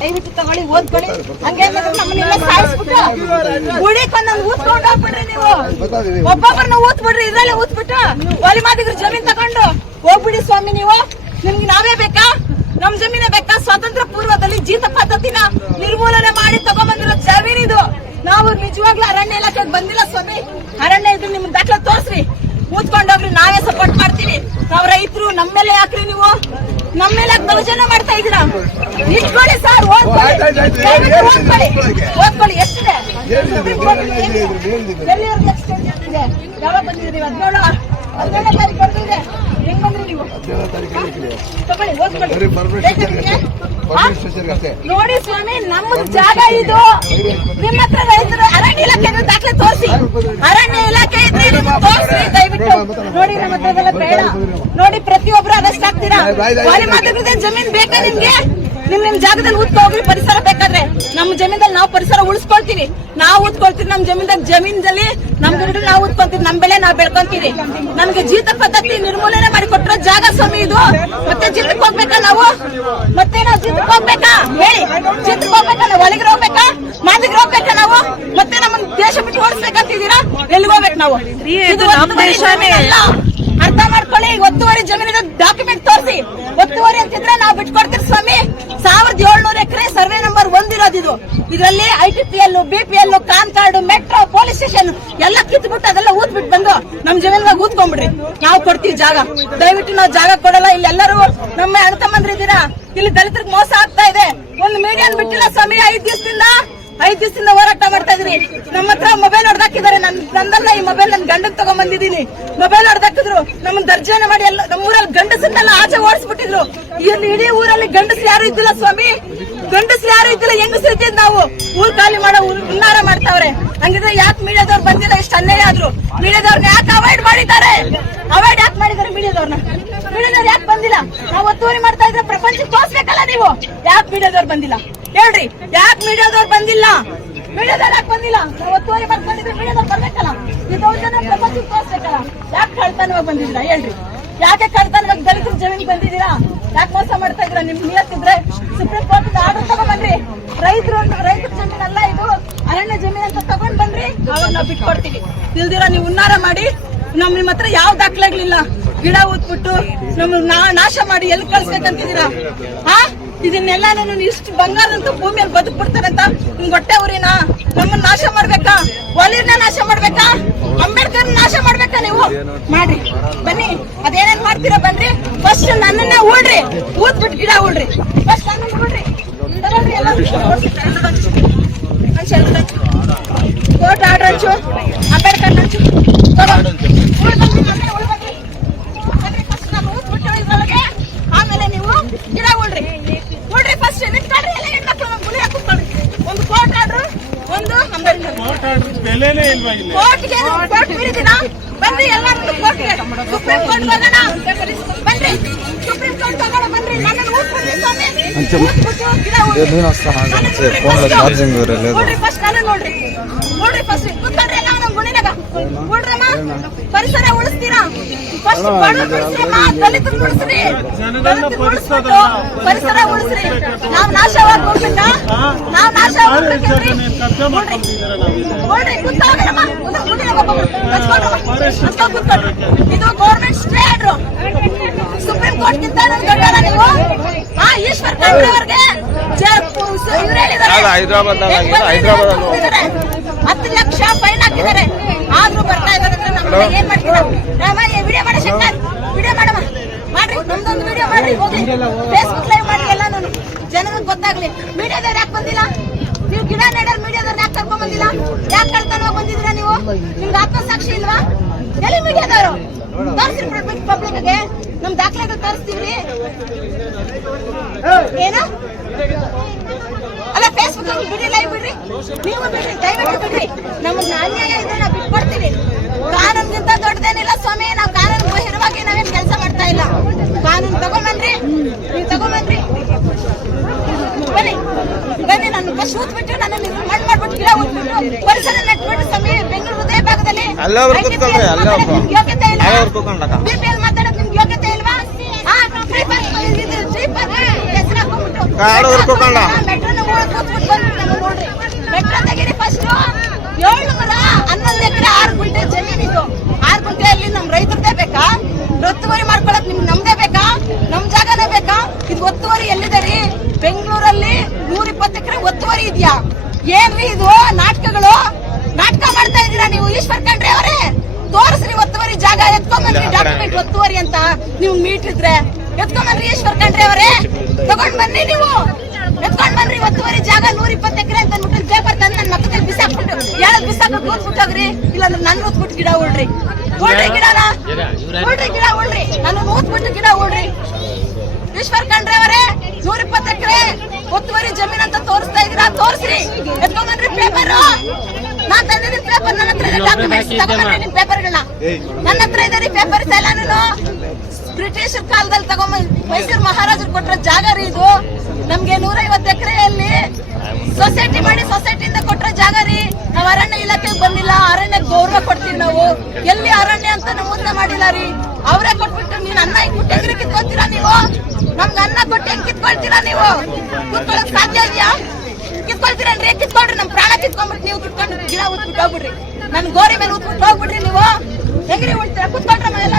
ದಯವಿಟ್ಟು ತಗೊಳ್ಳಿ ಓದ್ಕೊಳ್ಳಿ. ಹಂಗೆ ನಮ್ಮನ್ನೆಲ್ಲ ಸಾಯಿಸ್ಬಿಟ್ಟು ಊದ್ಕೊಂಡು ಹೋಗ್ಬಿಡ್ರಿ ನೀವು. ಒಬ್ಬೊಬ್ಬರನ್ನ ಊದ್ಬಿಡ್ರಿ ಇದ್ರಲ್ಲೇ ಊದ್ಬಿಟ್ಟು ಒಲಿ ಮಾದಿದ್ರು ಜಮೀನ್ ತಗೊಂಡು ಹೋಗ್ಬಿಡಿ ಸ್ವಾಮಿ ನೀವು. ನಿಮ್ಗೆ ನಾವೇ ಬೇಕಾ? ನಮ್ ಜಮೀನೇ ಬೇಕಾ? ಸ್ವಾತಂತ್ರ್ಯ ಪೂರ್ವದಲ್ಲಿ ಜೀತ ಪದ್ಧತಿನ ನಿರ್ಮೂಲನೆ ಮಾಡಿ ತಗೊಂಬಂದಿರೋ ಜಮೀನ್ ಇದು ನಾವು ನಿಜವಾಗ್ಲೂ ಅರಣ್ಯ ಇಲಾಖೆಗೆ ಬಂದಿಲ್ಲ ಸ್ವಾಮಿ ಅರಣ್ಯ ಇದ್ರೆ ನಿಮ್ ದಾಖಲೆ ತೋರ್ಸ್ರಿ ಊದ್ಕೊಂಡೋಗ್ರಿ ನಾವೇ ಸಪೋರ್ಟ್ ಮಾಡ್ತೀವಿ ನಾವ್ ರೈತರು ನಮ್ಮೇಲೆ ಯಾಕ್ರಿ ನೀವು ನಮ್ಮೇಲೆ ಮೇಲೆ ದೌರ್ಜನ್ಯ ಮಾಡ್ತಾ ಇದ್ದೀರಾ? ಇಟ್ಕೊಳ್ಳಿ ಸರ್ ಓದ್ಕೊಳ್ಳಿ. ಓದ್ಕೊಳ್ಳಿ. ಎಷ್ಟಿದೆ? ಎಕ್ಸ್ಟೆಂಡ್ ಯಾವಾಗ ಹದಿನೇಳು ಹದಿನೇಳನೇ ತಾರೀಕು ನೋಡಿ ಸ್ವಾಮಿ ನಮ್ಮ ಜಾಗ ಇದು. ನಿಮ್ಮ ಹತ್ರ ರೈತರು ಅರಣ್ಯ ಇಲಾಖೆ ದಾಖಲೆ ತೋರಿಸಿ. ಅರಣ್ಯ ಇಲಾಖೆ ತೋರಿಸಿ ದಯವಿಟ್ಟು. ನೋಡಿ ನಮ್ಮ ಹತ್ರ ಬೇಡ. ನೋಡಿ ಪ್ರತಿಯೊಬ್ರು ಅರೆಸ್ಟ್ ಆಗ್ತೀರಾ? ಜಮೀನ್ ಬೇಕಾ ನಿಮ್ಗೆ? ನಿಮ್ ನಿಮ್ ಜಾಗದಲ್ಲಿ ಹೋಗ್ರಿ ಪರಿಸರ ಬೇಕಾದ್ರೆ. ನಮ್ಮ ಜಮೀನಲ್ಲಿ ನಾವು ಪರಿಸರ ಉಳಿಸ್ಕೊಳ್ತೀವಿ. ನಾವು ಉತ್ಕೊಳ್ತೀವಿ ನಮ್ ಜಮೀನ್ದಾಗ ಜಮೀನ್ದಲ್ಲಿ ನಮ್ ದುಡ್ಡು ನಾವು ಉತ್ಕೊಳ್ತೀವಿ ನಮ್ ಬೆಳೆ ನಾವು ಬೆಳ್ಕೊಂತೀವಿ. ನಮ್ಗೆ ಜೀತ ಪದ್ಧತಿ ನಿರ್ಮೂಲನೆ ಮಾಡಿ ಕೊಟ್ಟಿರೋ ಜಾಗ ಸ್ವಾಮಿ ಇದು. ಮತ್ತೆ ಜೀತಕ್ಕೆ ಹೋಗ್ಬೇಕಾ ನಾವು? ಮತ್ತೆ ನಾವು ಜೀತಕ್ಕೆ ಹೋಗ್ಬೇಕಾ? ಹೇಳಿ. ಜೀತಕ್ಕೆ ಹೋಗ್ಬೇಕಾ? ನಾವು ಒಳಗಿರ ಹೋಗ್ಬೇಕಾ? ಮಾದಿಗೆ ಹೋಗ್ಬೇಕಾ ನಾವು? ಮತ್ತೆ ನಮ್ಮ ದೇಶ ಬಿಟ್ಟು ಓಡಿಸ್ಬೇಕಂತಿದ್ದೀರಾ? ಎಲ್ಲಿ ಹೋಗ್ಬೇಕು ನಾವು? ಇದು ನಮ್ಮ ದೇಶನೇ. ಮಾಡ್ಕೊಳ್ಳಿ ಒತ್ತುವರಿ ಜಮೀನಿನ ಡಾಕ್ಯುಮೆಂಟ್ ತೋರಿಸಿ. ಒತ್ತುವರಿ ಅಂತಿದ್ರೆ ನಾವು ಬಿಟ್ಕೊಡ್ತೀವಿ ಸ್ವಾಮಿ. ಸಾವಿರದ ಏಳ್ನೂರು ಎಕರೆ ಸರ್ವೆ ನಂಬರ್ ಒಂದಿರೋದು ಇದು. ಇದರಲ್ಲಿ I T P L Biocon card, metro, police station ಎಲ್ಲ ಕಿತ್ಬಿಟ್ಟು ಅದೆಲ್ಲ ಊದ್ಬಿಟ್ಟು ಬಂದು ನಮ್ ಜಮೀನ್ದಾಗ ಊದ್ಕೊಂಡ್ಬಿಡ್ರಿ ನಾವು ಕೊಡ್ತೀವಿ ಜಾಗ. ದಯವಿಟ್ಟು ನಾವು ಜಾಗ ಕೊಡಲ್ಲ. ಇಲ್ಲಿ ಎಲ್ಲರೂ ನಮ್ಮ ಅಣ್ಣ ತಮ್ಮಂದ್ರಿದ್ದೀರಾ? ಇಲ್ಲಿ ದಲಿತರಿಗೆ ಮೋಸ ಆಗ್ತಾ ಇದೆ. ಒಂದು ಮೀಡಿಯನ್ ಬಿಟ್ಟಿಲ್ಲ ಸ್ವಾಮಿ. ಐದ್ ದಿವಸದಿಂದ ಐದ್ ದಿವಸದಿಂದ ಹೋರಾಟ ಮಾಡ್ತಾ ಇದ್ರಿ. ನಮ್ಮ ಹತ್ರ ಮೊಬೈಲ್ ಹೊಡೆದಾಕಿದ್ದಾರೆ. ನನ್ ನಂದಲ್ಲ ಈ ಮೊಬೈಲ್ ನನ್ ಗಂಡನ್ ತಗೊಂಬಂದಿದ್ದೀನಿ. ಮೊಬೈಲ್ ಹೊಡೆದಾಕಿದ್ರು. ನಮ್ಮ ದರ್ಜನೆ ಮಾಡಿ ಎಲ್ಲ ನಮ್ಮ ಊರಲ್ಲಿ ಗಂಡಸನ್ನೆಲ್ಲ ಆಚೆ ಓಡಿಸ್ಬಿಟ್ಟಿದ್ರು. ಇಲ್ಲಿ ಇಡೀ ಊರಲ್ಲಿ ಗಂಡಸ್ ಯಾರು ಇದ್ದಿಲ್ಲ ಸ್ವಾಮಿ. ಗಂಡಸ್ರು ಯಾರು ಇದ್ದಿಲ್ಲ. ಹೆಂಗಸ್ರು ನಾವು? ಊರ್ ಖಾಲಿ ಮಾಡೋ ಉನ್ನಾರ ಮಾಡ್ತಾವ್ರೆ. ಹಂಗಿದ್ರೆ ಯಾಕೆ ಮೀಡಿಯಾದವ್ರು ಬಂದಿಲ್ಲ? ಎಷ್ಟು ಅನ್ಯಾಯ ಆದ್ರು. ಮೀಡಿಯಾದವ್ರನ್ನ ಯಾಕೆ ಅವಾಯ್ಡ್ ಮಾಡಿದ್ದಾರೆ? ಅವಾಯ್ಡ್ ಯಾಕೆ ಮಾಡಿದ್ದಾರೆ ಮೀಡಿಯಾದವ್ರನ್ನ ಮೀಡಿಯಾದವ್ರು ಯಾಕೆ ಬಂದಿಲ್ಲ? ನಾವು ಒತ್ತುವರಿ ಮಾಡ್ತಾ ಇದ್ರೆ ಪ್ರಪಂಚ ತೋರ್ಸ್ಬೇಕಲ್ಲ ನೀವು. ಯಾಕೆ ಮೀಡಿಯಾದವ್ರು ಬಂದಿಲ್ಲ? ಹೇಳ್ರಿ, ಯಾಕೆ ಮೀಡಿಯಾದವ್ರು ಬಂದಿಲ್ಲ? ಮೀಡಿಯಾದವ್ರು ಯಾಕೆ ಬಂದಿಲ್ಲ? ಒತ್ತುವರಿ ಬರ್ಕೊಂಡಿದ್ರೆ ಮೀಡಿಯಾದವ್ರು ಬರ್ಬೇಕಲ್ಲ. ಇದು ದೌರ್ಜನ್ಯ ಪ್ರಪಂಚಕ್ಕೆ ತೋರ್ಸ್ಬೇಕಲ್ಲ. ಯಾಕೆ ಕಳ್ತನವಾಗಿ ಬಂದಿದ್ದೀರಾ? ಹೇಳ್ರಿ. ಯಾಕೆ ಕಳ್ತನವಾಗಿ ದಲಿತರ ಜಮೀನ್ ಬಂದಿದ್ದೀರಾ? ಯಾಕೆ ಮೋಸ ಮಾಡ್ತಾ ಇದ್ದೀರಾ? ನಿಮ್ ನಿಯತ್ತಿದ್ರೆ ಸುಪ್ರೀಂ ಕೋರ್ಟ್ ಆರ್ಡರ್ ತಗೊಂಡ್ಬನ್ರಿ ರೈತರು ರೈತರ ಜಮೀನ್ ಅಲ್ಲ ಇದು. ಅರಣ್ಯ ಜಮೀನ್ ಅಂತ ತಗೊಂಡ್ ಬನ್ರಿ. ಬಿಟ್ಕೊಡ್ತೀವಿ. ಇಲ್ದಿರ ನೀವು ಉನ್ನಾರ ಮಾಡಿ, ನಮ್ ನಿಮ್ ಹತ್ರ ಯಾವ ದಾಖಲೆಗಳಿಲ್ಲ? ಗಿಡ ಊದ್ಬಿಟ್ಟು ನಮ್ ನಾಶ ಮಾಡಿ ಎಲ್ಲಿ ಕಳ್ಸ್ಬೇಕಂತಿದ್ದೀರಾ? ಹಾ ಇದನ್ನೆಲ್ಲ ನಾನು ಇಷ್ಟು ಬಂಗಾರದಂತ ಭೂಮಿಯಲ್ಲಿ ಬದುಕ್ಬಿಡ್ತಾರಂತ? ನಿಮ್ಗೆ ಹೊಟ್ಟೆ ಊರಿನ? ನಮ್ಮನ್ನ ನಾಶ ಮಾಡ್ಬೇಕಾ? ಒಲಿರ್ನ ನಾಶ ಮಾಡ್ಬೇಕಾ? ಅಂಬೇಡ್ಕರ್ ನಾಶ ಮಾಡ್ಬೇಕಾ ನೀವು? ಮಾಡ್ರಿ. ಬನ್ನಿ. ಅದೇನೇನ್ ಮಾಡ್ತೀರಾ ಬನ್ರಿ. ಫಸ್ಟ್ ನನ್ನನ್ನ ಊಡ್ರಿ ಊದ್ಬಿಟ್ಟು ಗಿಡ ಊಡ್ರಿ ಫಸ್ಟ್ ನನ್ನ ಊಡ್ರಿ. ಕೋರ್ಟ್ ಆರ್ಡರ್ ಹಂಚು ಅಂಬೇಡ್ಕರ್ ಹಂಚು ತಗೋ. ಉಳ್ ಬನ್ರಿ, ಬನ್ರಿ, ಉಳ್ ಬನ್ರಿ. ಬನ್ರಿ, first ನಾನು ಊದ್ಬಿಟ್ಟು ಇದ್ರೊಳಗೆ, ಆಮೇಲೆ ನೀವು ಗಿಡ ಉಳ್ರಿ ಉಳ್ರಿ ಫಸ್ಟ್ ನಿಂತ್ಕೊಳ್ರಿ ಎಲ್ಲ ಹೆಣ್ಮಕ್ಳು ನಮ್ಮ ಗುಳಿ ಹಾಕೊಂಡ್ರಿ ಒಂದು ಕೋರ್ಟ್ ಆರ್ಡರ್ ಒಂದು ಅಂಬೇಡ್ಕರ್ ಬೆಲೆನೇ ಇಲ್ವಾ ಇಲ್ಲಿ? ಕೋರ್ಟ್ಗೆ ಕೋರ್ಟ್ ಬಿಡಿದಿನ ಬನ್ರಿ ಎಲ್ಲರೂ ಕೋರ್ಟ್ಗೆ. ಸುಪ್ರೀಂ ಕೋರ್ಟ್ ಹೋಗೋಣ ಬನ್ರಿ. ಸುಪ್ರೀಂ ಕೋರ್ಟ್ ಹೋಗೋಣ ಬನ್ರಿ. ನನ್ನ ಊಟಕ್ಕೆ ಸ್ವಾಮಿ. ನೀನು ಅಷ್ಟೇ ಹಾಗೆ. ಚಾರ್ಜಿಂಗ್ ಇರಲ್ಲ. ನೋಡ್ರಿ ಫಸ್ಟ್ ನಾನು ನೋಡ್ರಿ. ನೋಡ್ರಿ ಫಸ್ಟ್ ಕೂತ್ಕೊಳ್ರಿ ಎಲ್ಲ ನಮ್ಮ ಗುಣಿನಾಗ. ನೋಡ್ರಮ್ಮ ಪರಿಸರ ಉಳಿಸ್ತೀರಾ? ಫಸ್ಟ್ ಉಳಿಸ್ರಿ. ಪರಿಸರ ಉಳಿಸ್ರಿ. ನಾವ್ ನಾಶವಾಗಿ ಹೋಗ್ಬೇಕಾ? ನಾವ್ ನಾಶ ಹೋಗ್ಬೇಕೇನ್ರಿ? ಇದು government stay order supreme court ಗಿಂತ ನೀವು? ಆ ಈಶ್ವರ್ ಖಂಡ್ರೆ ಅವ್ರಿಗೆ ಹೋಗಿದ್ದಾರೆ. ಹತ್ತು ಲಕ್ಷ ಫೈನ್ ಹಾಕಿದ್ದಾರೆ. ಆದ್ರೂ ಬರ್ತಾ ಇದ್ದಾರೆ ಏನ್ ಮಾಡ್ತೀರಾ? ವಿಡಿಯೋ ಮಾಡಿ ಶಂಕರ್. ವಿಡಿಯೋ ಮಾಡಮ್ಮ ಮಾಡ್ರಿ ನಮ್ದೊಂದು ವಿಡಿಯೋ ಮಾಡ್ರಿ ಹೋಗಿ. ಫೇಸ್ಬುಕ್ ಲೈವ್ ಮಾಡಿ ಎಲ್ಲ ನಾನು ಜನರಿಗೆ ಗೊತ್ತಾಗ್ಲಿ ಮೀಡಿಯಾದವ್ರು ಯಾಕೆ ಬಂದಿಲ್ಲ? ನೀವು ಗಿಡ ನೆಡರ್ ಮೀಡಿಯಾದವ್ರು ಯಾಕೆ ಕರ್ಕೊಂಡ್ ಬಂದಿಲ್ಲ? ಯಾಕೆ ಕರ್ಕೊಂಡು ಹೋಗಿ ಬಂದಿದ್ರ ನೀವು? ನಿಮ್ಗೆ ಆತ್ಮಸಾಕ್ಷಿ ಇಲ್ವಾ? ಎಲ್ಲಿ ಮೀಡಿಯಾದವರು? ತೋರಿಸಿ ಪಬ್ಲಿಕ್ಗೆ ನಮ್ ದಾಖಲೆಗಳು ತೋರಿಸ್ತೀವಿ. ಏನು? ಅಲ್ಲ ಫೇಸ್ಬುಕ್ ಅಲ್ಲಿ ಬಿಡಿ ಲೈವ್ ಬಿಡ್ರಿ. ನೀವು ಬಿಡ್ರಿ, ದಯವಿಟ್ಟು ಬಿಡ್ರಿ. ನಮಗ್ ಅನ್ಯಾಯ ಇದ್ರೆ ನಾವು ಬಿಟ್ಕೊಡ್ತೀವಿ. ಕಾನೂನ್ಗಿಂತ ದೊಡ್ಡದೇನಿಲ್ಲ ಸ್ವಾಮಿ ನಾವು ಕಾನೂನು ಬಹಿರವಾಗಿ ನಾವೇನ್ ಕೆಲಸ ಮಾಡ್ತಾ ಇಲ್ಲ ಕಾನೂನು ತಗೊಂಬನ್ರಿ ನೀವು ತಗೊಂಬನ್ರಿ ಬನ್ನಿ ಬನ್ನಿ ನಾನು ಬಸ್ ಊದ್ಬಿಟ್ಟು ನನ್ನ ಮಣ್ಣು ಮಾಡ್ಬಿಟ್ಟು ಗಿಡ ಊದ್ಬಿಟ್ಟು ಪರಿಸರ ನೆಟ್ಬಿಟ್ಟು ಸ್ವಾಮಿ ಬೆಂಗಳೂರು ಹೃದಯ ಭಾಗದಲ್ಲಿ ಅಲ್ಲೇ ಅವ್ರು ಕೂತ್ಕೊಳ್ರಿ, ಅಲ್ಲೇ ಒಬ್ಬ. ಅಲ್ಲೇ ಅವ್ರು ಹಾಕೊಂಡ್ಬಿಟ್ಟು ಕಾಡು ಅವ್ರು ಕೂತ್ಕೊಂಡ. ಮೆಟ್ರೋನ ಕೂತ್ಬಿಟ್ಟು ಬಂದ್ಬಿಟ್ಟು ನಮ್ಮನ್ನ ನೋಡ್ರಿ. ಮೆಟ್ರೋ ತೆಗೀರಿ ಫಸ್ಟ್ ಏಳು ಮರ ಹನ್ನೊಂದು ಎಕರೆ ಆರು ಗುಂಟೆ ಜಮೀನಿದು ಆರು ಗುಂಟೆಯಲ್ಲಿ ನಮ್ ರೈತರದೇ ಬೇಕಾ? ಒತ್ತುವರಿ ಮಾಡ್ಕೊಳಕ್ ನಿಮ್ಗೆ ನಮ್ದೇ ಬೇಕಾ? ನಮ್ ಜಾಗನೇ ಬೇಕಾ? ಇದು ಒತ್ತುವರಿ ಎಲ್ಲಿದೆ ರೀ? ಬೆಂಗಳೂರಲ್ಲಿ ನೂರ ಇಪ್ಪತ್ತು ಎಕರೆ ಒತ್ತುವರಿ ಇದೆಯಾ? ಏನ್ರಿ ಇದು ನಾಟಕಗಳು? ನಾಟಕ ಮಾಡ್ತಾ ಇದ್ದೀರಾ ನೀವು? ಈಶ್ವರ್ ಖಂಡ್ರೆ ಅವರೇ? ತೋರಿಸ್ರಿ ಒತ್ತುವರಿ ಜಾಗ. ಎತ್ಕೊಂಬನ್ರಿ ಡಾಕ್ಯುಮೆಂಟ್ ಒತ್ತುವರಿ ಅಂತ ನೀವು ಮೀಟ್ ಇದ್ರೆ ಎತ್ಕೊಂಬನ್ರಿ ಈಶ್ವರ್ ಖಂಡ್ರೆ ಅವರೇ. ತಗೊಂಡ್ ಬನ್ನಿ ನೀವು. ಎತ್ಕೊಂಡ್ ಬನ್ರಿ ಒತ್ತುವರಿ ಜಾಗ ನೂರ ಇಪ್ಪತ್ತು ಎಕರೆ ಅಂತ ಅಂದ್ಬಿಟ್ಟು ಪೇಪರ್ ತಂದು ನನ್ನ ಮಕ್ಕದಲ್ಲಿ ಬಿಸಾಕ್ಬಿಟ್ಟು. ಯಾರ ಬಿಸಾಕ ಕೂತ್ಬಿಟ್ಟೋಗ್ರಿ ಇಲ್ಲಾಂದ್ರೆ ನನ್ ಊದ್ಬಿಟ್ಟು ಗಿಡ ಉಳ್ರಿ. ಉಳ್ರಿ ಗಿಡನ. ಉಳ್ರಿ ಗಿಡ ಉಳ್ರಿ. ನಾನು ಊದ್ಬಿಟ್ಟು ಗಿಡ ಉಳ್ರಿ. ಈಶ್ವರ್ ಖಂಡ್ರೆ ಅವರೇ ನೂರ ಇಪ್ಪತ್ತು ಎಕರೆ ಒತ್ತುವರಿ ಜಮೀನ್ ಅಂತ ತೋರಿಸ್ತಾ ಇದೀರಾ ತೋರಿಸ್ರಿ. ಎತ್ಕೊಂಡ್ಬನ್ರಿ ಪೇಪರ್ ನಾನ್ ತಂದಿದ್ದೀನಿ ಪೇಪರ್ ನನ್ನ ಹತ್ರ ಡಾಕ್ಯುಮೆಂಟ್ಸ್ ತಗೊಂಡ್ಬನ್ರಿ ನಿಮ್ ಪೇಪರ್ಗಳನ್ನ ನನ್ನ ಹತ್ರ ಇದೆ ರೀ ಪೇಪರ್ಸ್ ಎಲ್ಲಾನು ಬ್ರಿಟಿಷರ್ ಕಾಲದಲ್ಲಿ ತಗೊಂಬ ಮೈಸೂರು ಮಹಾರಾಜರು ಕೊಟ್ರ ಜಾಗ ರೀ ಇದು. ನಮ್ಗೆ ನೂರೈವತ್ತು ಎಕರೆಯಲ್ಲಿ ಸೊಸೈಟಿ ಮಾಡಿ ಸೊಸೈಟಿಯಿಂದ ಕೊಟ್ಟರ ಜಾಗ ರೀ. ನಾವ್ ಅರಣ್ಯ ಇಲಾಖೆಗೆ ಬಂದಿಲ್ಲ. ಅರಣ್ಯ ಗೌರವ ಕೊಡ್ತೀವಿ ನಾವು. ಎಲ್ಲಿ ಅರಣ್ಯ ಅಂತ ನಾವು ಮುಂದೆ ಮಾಡಿಲ್ಲ ರೀ. ಅವರೇ ಕೊಟ್ಬಿಟ್ಟು ನೀನ್ ಅನ್ನ ಇಟ್ಬಿಟ್ಟು ಹೆಂಗ್ರಿ ಕಿತ್ಕೊಳ್ತೀರಾ ನೀವು? ನಮ್ಗೆ ಅನ್ನ ಕೊಟ್ಟು ಹೆಂಗ್ ಕಿತ್ಕೊಳ್ತೀರಾ ನೀವು? ಕಿತ್ಕೊಳಕ್ ಸಾಧ್ಯ ಇದೆಯಾ? ಕಿತ್ಕೊಳ್ತೀರಲ್ರಿ ಕಿತ್ಕೊಂಡ್ರಿ ನಮ್ ಪ್ರಾಣ ಕಿತ್ಕೊಂಡ್ಬಿಟ್ಟು ನೀವು ಕಿತ್ಕೊಂಡು ಗಿಡ ಉತ್ಬಿಟ್ಟು ಹೋಗ್ಬಿಡ್ರಿ. ನನ್ ಗೋರಿ ಮೇಲೆ ಉತ್ಬಿಟ್ಟು ಹೋಗ್ಬಿಡ್ರಿ ನೀವು. ಹೆಂಗ್ರಿ ಉಳ್ತೀರ? ಕುತ್ಕೊಂಡ್ರ ಮನೆಲ್ಲ